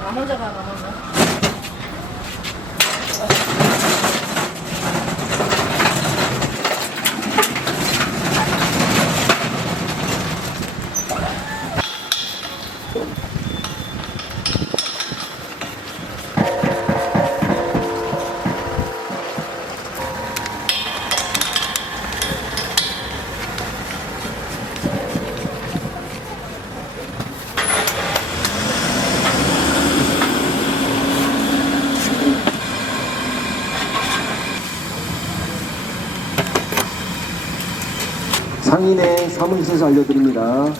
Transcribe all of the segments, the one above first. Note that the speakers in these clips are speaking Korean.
나 먼저 가, 나 먼저. 상인의 사무실에서 알려드립니다.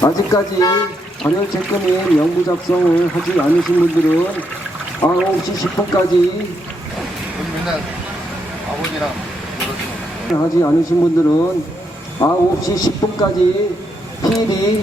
아직까지 관련 채권인 영구 작성을 하지 않으신 분들은 9시 10분까지 맨날 아버지랑 하지 않으신 분들은 9시 10분까지 필히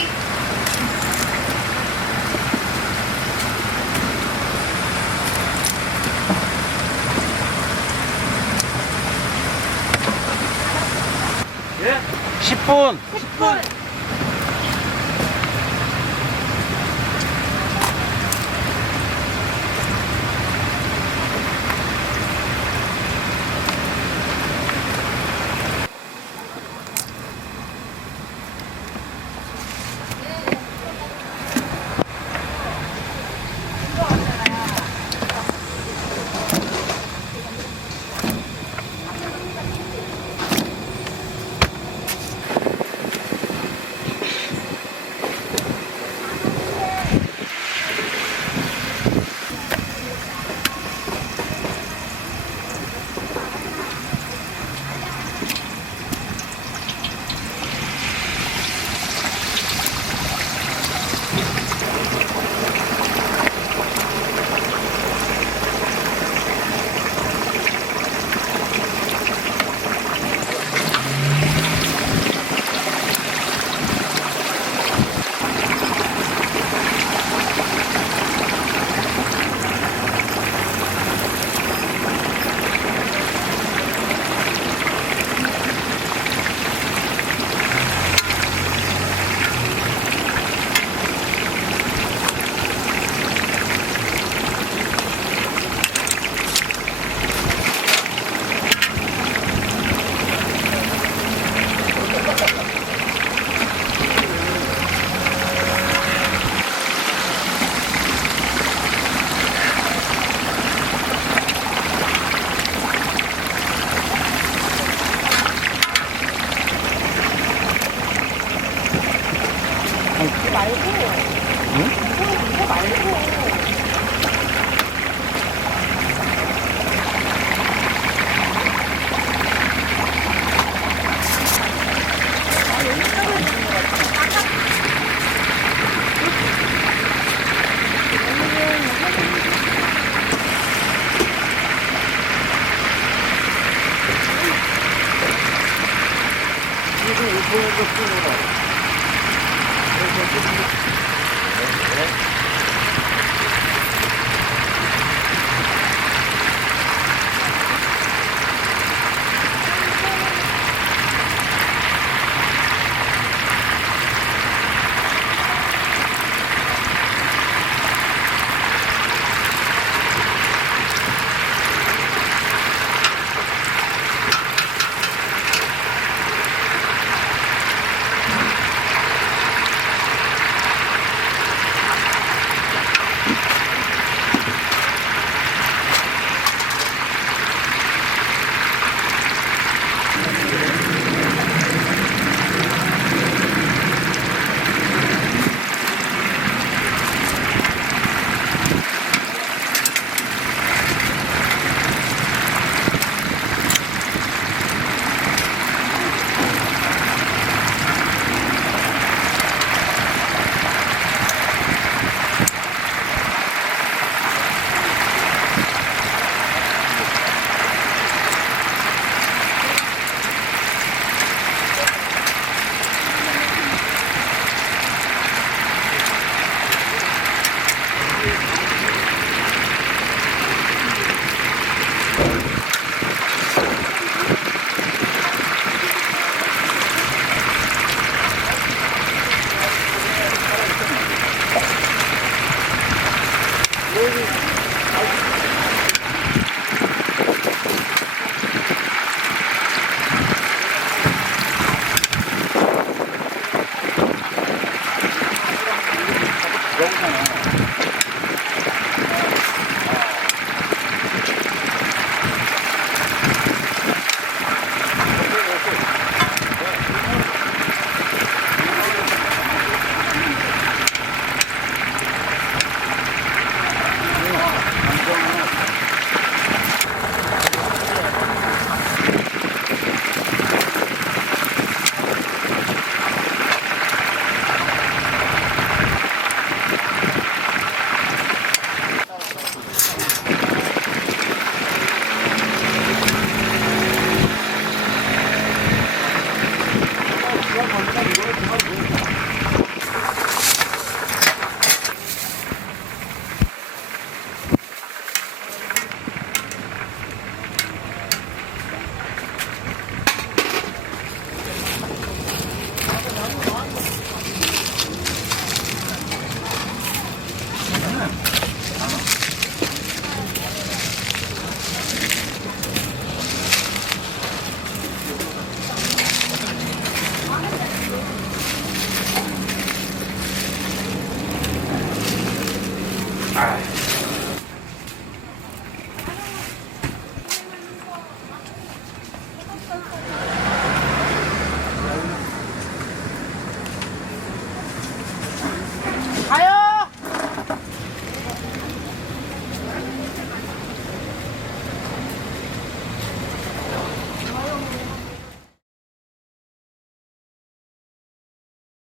10분. 10분. Thank you.